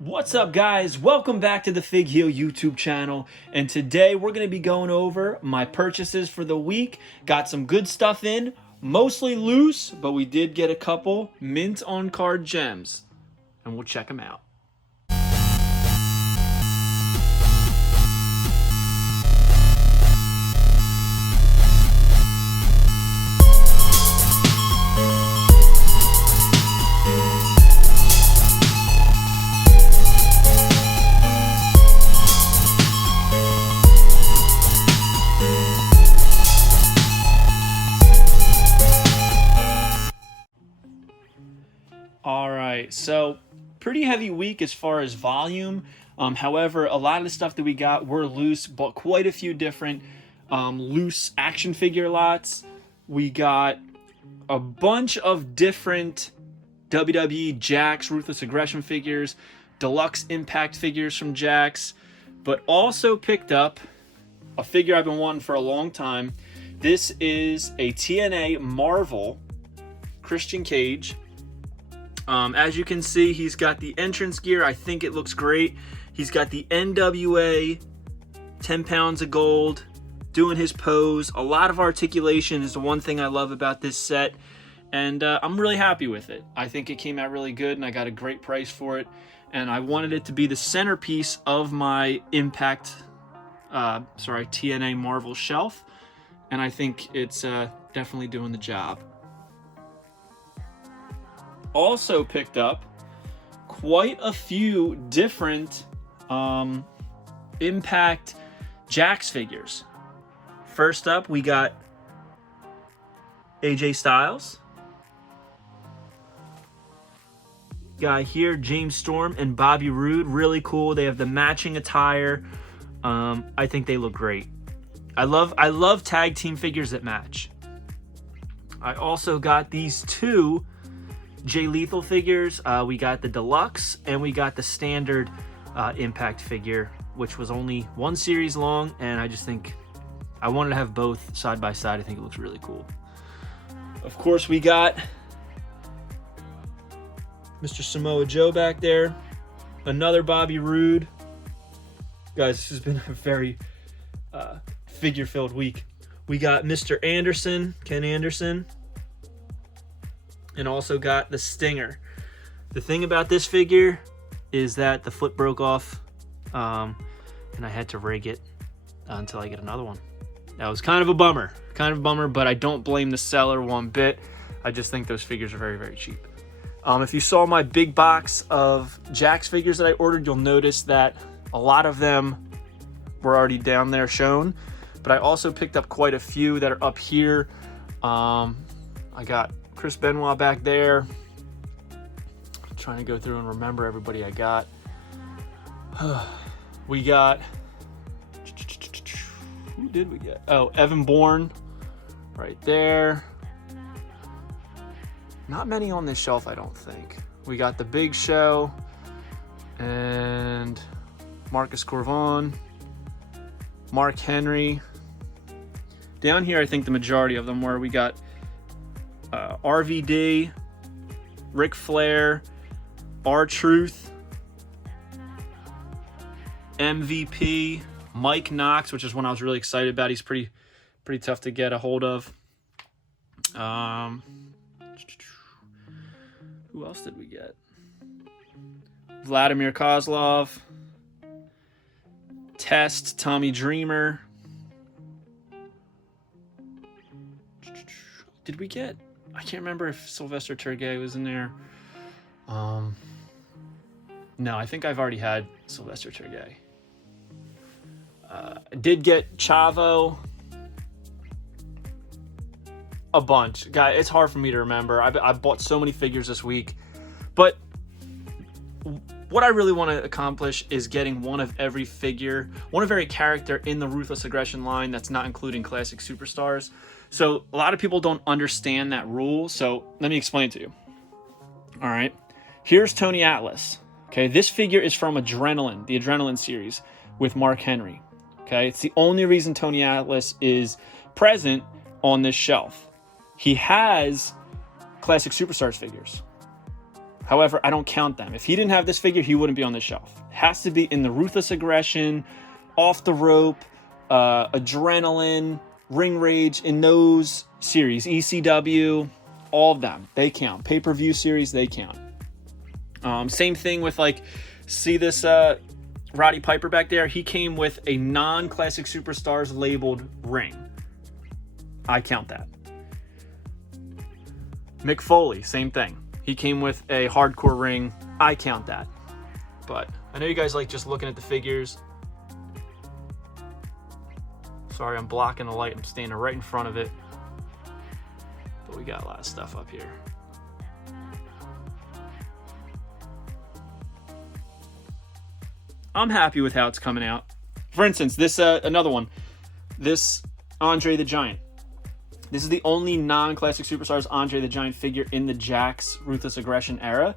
What's up, guys? Welcome back to the Fig Heel YouTube channel, and today we're going to be going over my purchases for the week. Got some good stuff in, mostly loose, but we did get a couple mint on card gems, and we'll check them out. Alright, so pretty heavy week as far as volume. However, a lot of the stuff that we got were loose, but quite a few different loose action figure lots. We got a bunch of different WWE Jakks Ruthless Aggression figures, Deluxe Impact figures from Jakks, but also picked up a figure I've been wanting for a long time. This is a TNA Marvel Christian Cage. As you can see, he's got the entrance gear. I think it looks great. He's got the NWA 10 pounds of gold doing his pose. A lot of articulation is the one thing I love about this set, and I'm really happy with it. I think it came out really good, and I got a great price for it, and I wanted it to be the centerpiece of my TNA Marvel shelf, and I think it's definitely doing the job. Also picked up quite a few different Impact Jakks figures. First up, we got AJ Styles. Got here James Storm and Bobby Roode. Really cool. They have the matching attire. I think they look great. I love tag team figures that match. I also got these two Jay Lethal figures. We got the Deluxe and we got the standard Impact figure, which was only one series long, and I just think I wanted to have both side by side. I think it looks really cool. Of course, we got Mr. Samoa Joe back there, another Bobby Roode. Guys, this has been a very figure-filled week. We got Mr. Anderson, Ken Anderson, and also got the Stinger. The thing about this figure is that the foot broke off, and I had to rig it until I get another one. That was kind of a bummer, but I don't blame the seller one bit. I just think those figures are very, very cheap. If you saw my big box of Jakks figures that I ordered, you'll notice that a lot of them were already down there shown, but I also picked up quite a few that are up here. I got Chris Benoit back there. I'm trying to go through and remember everybody I got. We got, who did we get? Oh, Evan Bourne right there. Not many on this shelf, I don't think. We got the Big Show and Marcus Corvon, Mark Henry. Down here, I think the majority of them were. We got RVD, Ric Flair, R-Truth, MVP, Mike Knox, which is one I was really excited about. He's pretty tough to get a hold of. Who else did we get? Vladimir Kozlov, Test, Tommy Dreamer. Did we get? I can't remember if Sylvester Tergay was in there. No, I think I've already had Sylvester Tergay. I did get Chavo. A bunch. Guy, it's hard for me to remember. I bought so many figures this week. But what I really want to accomplish is getting one of every figure, one of every character in the Ruthless Aggression line that's not including classic superstars. So a lot of people don't understand that rule. So let me explain to you. All right. Here's Tony Atlas. Okay. This figure is from Adrenaline, the Adrenaline series with Mark Henry. Okay. It's the only reason Tony Atlas is present on this shelf. He has classic superstars figures. However, I don't count them. If he didn't have this figure, he wouldn't be on the shelf. It has to be in the Ruthless Aggression, Off the Rope, Adrenaline, Ring Rage, in those series, ECW, all of them, they count. Pay-per-view series, they count. Same thing with, like, see this Roddy Piper back there? He came with a non-Classic Superstars labeled ring. I count that. Mick Foley, same thing. He came with a hardcore ring. I count that. But I know you guys like just looking at the figures. Sorry, I'm blocking the light. I'm standing right in front of it. But we got a lot of stuff up here. I'm happy with how it's coming out. For instance, this another one. This Andre the Giant. This is the only non-Classic Superstars Andre the Giant figure in the Jakks Ruthless Aggression era.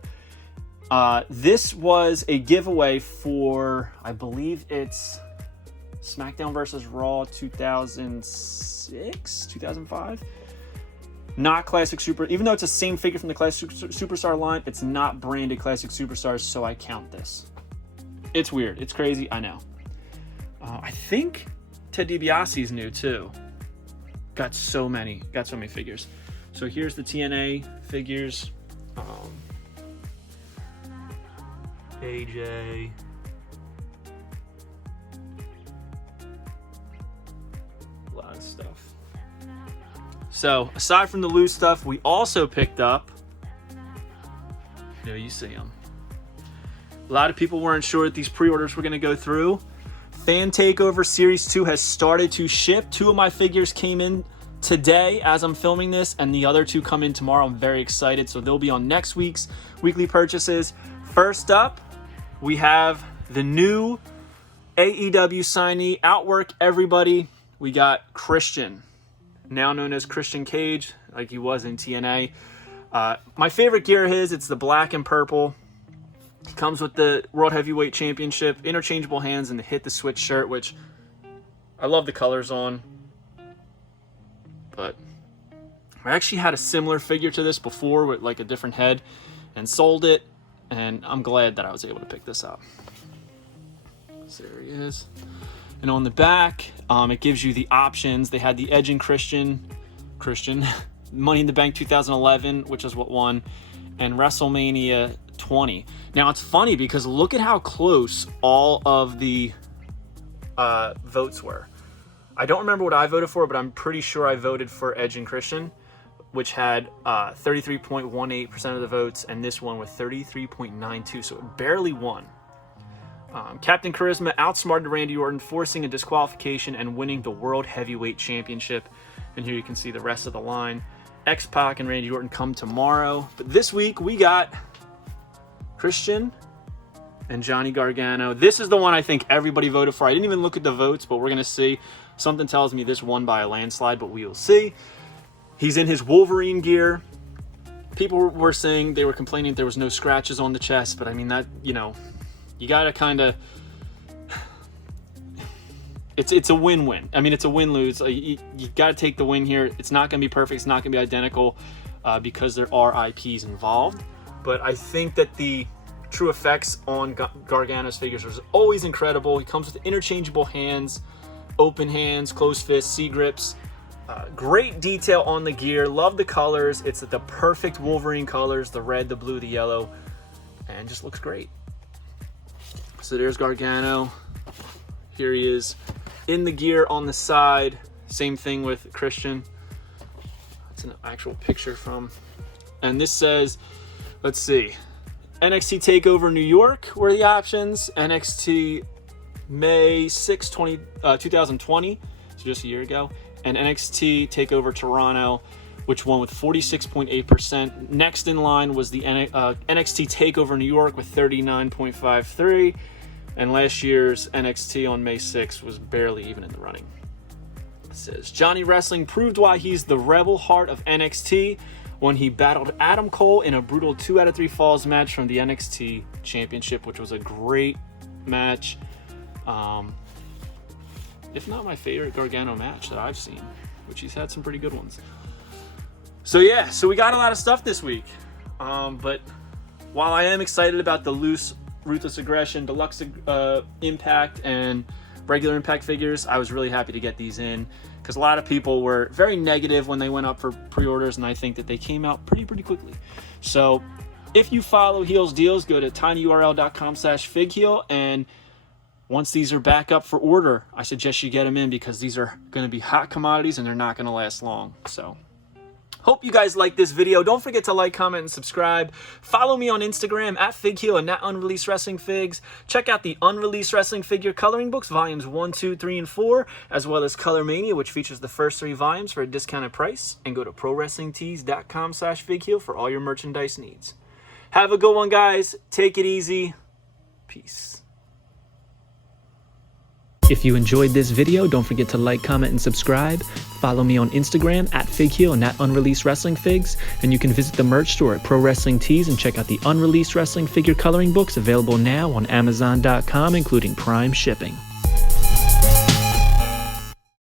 This was a giveaway for, I believe it's SmackDown vs. Raw 2006, 2005. Not Classic Super, even though it's the same figure from the Classic Superstar line, it's not branded Classic Superstars, so I count this. It's weird. It's crazy. I know. I think Ted DiBiase's new too. Got so many figures. So here's the TNA figures. AJ. A lot of stuff. So aside from the loose stuff, we also picked up. You see them. A lot of people weren't sure that these pre-orders were going to go through. Fan Takeover Series 2 has started to ship. 2 of my figures came in today as I'm filming this, and the other 2 come in tomorrow. I'm very excited, so they'll be on next week's weekly purchases. First up, we have the new AEW signee. Outwork everybody. We got Christian, now known as Christian Cage, like he was in TNA. My favorite gear of his, it's the black and purple. He comes with the World Heavyweight Championship, interchangeable hands, and the Hit the Switch shirt, which I love the colors on. But I actually had a similar figure to this before with like a different head and sold it, and I'm glad that I was able to pick this up. So there he is. And on the back, it gives you the options. They had the Edge and Christian, Money in the Bank 2011, which is what won, and WrestleMania 20. Now it's funny because look at how close all of the votes were. I don't remember what I voted for, but I'm pretty sure I voted for Edge and Christian, which had 33.18% of the votes, and this one with 33.92, so it barely won. Captain Charisma outsmarted Randy Orton, forcing a disqualification and winning the World Heavyweight Championship. And here you can see the rest of the line. X-Pac and Randy Orton come tomorrow. But this week we got Christian and Johnny Gargano. This is the one I think everybody voted for. I didn't even look at the votes, but we're going to see. Something tells me this won by a landslide, but we will see. He's in his Wolverine gear. People were saying, they were complaining there was no scratches on the chest, but I mean, that, you know, you got to kind of... It's a win-win. I mean, it's a win-lose. You got to take the win here. It's not going to be perfect. It's not going to be identical because there are IPs involved. But I think that the true effects on Gargano's figures are always incredible. He comes with interchangeable hands, open hands, closed fists, C-grips. Great detail on the gear. Love the colors. It's the perfect Wolverine colors, the red, the blue, the yellow, and just looks great. So there's Gargano. Here he is in the gear on the side. Same thing with Christian. That's an actual picture from. And this says, let's see, NXT TakeOver New York were the options. NXT May 6, 2020, so just a year ago. And NXT TakeOver Toronto, which won with 46.8%. Next in line was the NXT TakeOver New York with 39.53%. And last year's NXT on May 6th was barely even in the running. It says, Johnny Wrestling proved why he's the rebel heart of NXT when he battled Adam Cole in a brutal 2 out of 3 falls match from the NXT Championship, which was a great match. If not my favorite Gargano match that I've seen, which he's had some pretty good ones. So yeah, so we got a lot of stuff this week. But while I am excited about the loose Ruthless Aggression, Deluxe Impact, and regular Impact figures, I was really happy to get these in because a lot of people were very negative when they went up for pre-orders, and I think that they came out pretty quickly. So if you follow Heels Deals, go to tinyurl.com/figheel, and once these are back up for order, I suggest you get them in because these are going to be hot commodities and they're not going to last long. So hope you guys like this video. Don't forget to like, comment, and subscribe. Follow me on Instagram at FigHeel and at Unreleased Wrestling Figs. Check out the Unreleased Wrestling Figure Coloring Books, volumes 1, 2, 3, and 4, as well as Color Mania, which features the first 3 volumes for a discounted price. And go to prowrestlingtees.com/FigHeel for all your merchandise needs. Have a good one, guys. Take it easy. Peace. If you enjoyed this video, don't forget to like, comment, and subscribe. Follow me on Instagram at FigHeel and at Unreleased Wrestling Figs. And you can visit the merch store at Pro Wrestling Tees and check out the Unreleased Wrestling Figure Coloring Books available now on Amazon.com, including Prime shipping.